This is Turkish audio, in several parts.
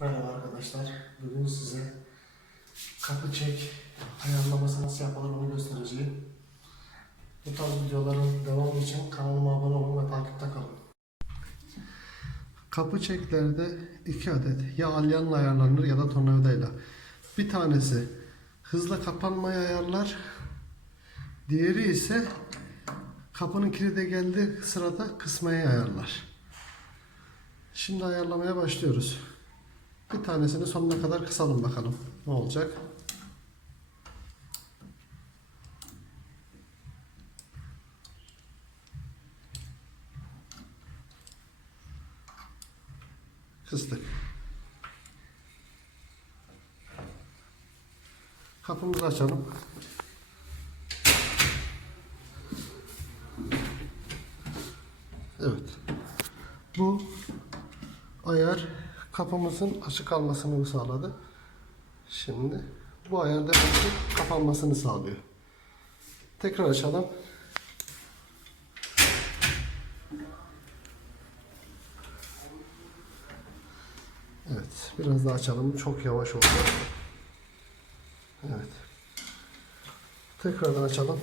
Merhaba arkadaşlar. Bugün size kapı çek ayarlaması nasıl yapılır onu göstereceğim. Bu tarz videoların devamı için kanalıma abone olun ve takipte kalın. Kapı çeklerde iki adet ya alyanla ayarlanır ya da tornavidayla. Bir tanesi hızla kapanmayı ayarlar. Diğeri ise kapının kilide geldiği sırada kısmayı ayarlar. Şimdi ayarlamaya başlıyoruz. Bir tanesini sonuna kadar kısalım bakalım. Ne olacak? Kıstık. Kapımızı açalım. Evet. Bu ayar kapımızın açık kalmasını sağladı. Şimdi bu ayar demek ki kapanmasını sağlıyor. Tekrar açalım. Evet, biraz daha açalım. Çok yavaş oldu. Evet. Tekrardan açalım.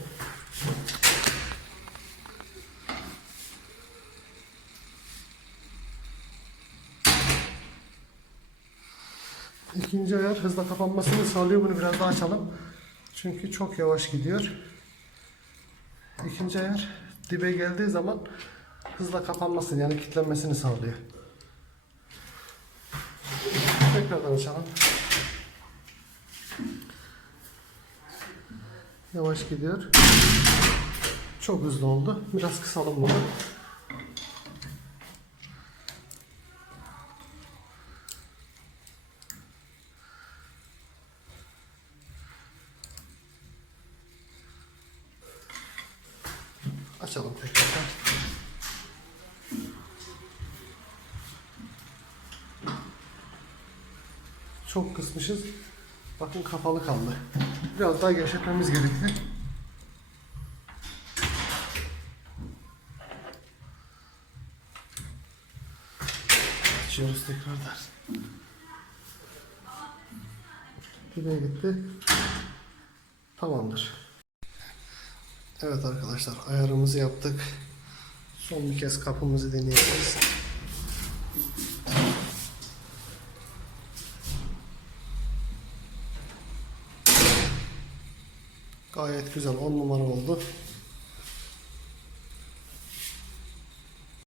İkinci ayar hızla kapanmasını sağlıyor. Bunu biraz daha açalım. Çünkü çok yavaş gidiyor. İkinci ayar dibe geldiği zaman hızla kapanmasını yani kilitlenmesini sağlıyor. Tekrardan açalım. Yavaş gidiyor. Çok hızlı oldu. Biraz kısalım bunu. Açalım tekrar. Çok kısmışız. Bakın kapalı kaldı. Biraz daha gevşetmemiz gerekli. Açıyoruz tekrardan. Buraya gitti. Tamamdır. Evet arkadaşlar ayarımızı yaptık. Son bir kez kapımızı deneyeceğiz. Gayet güzel 10 numara oldu.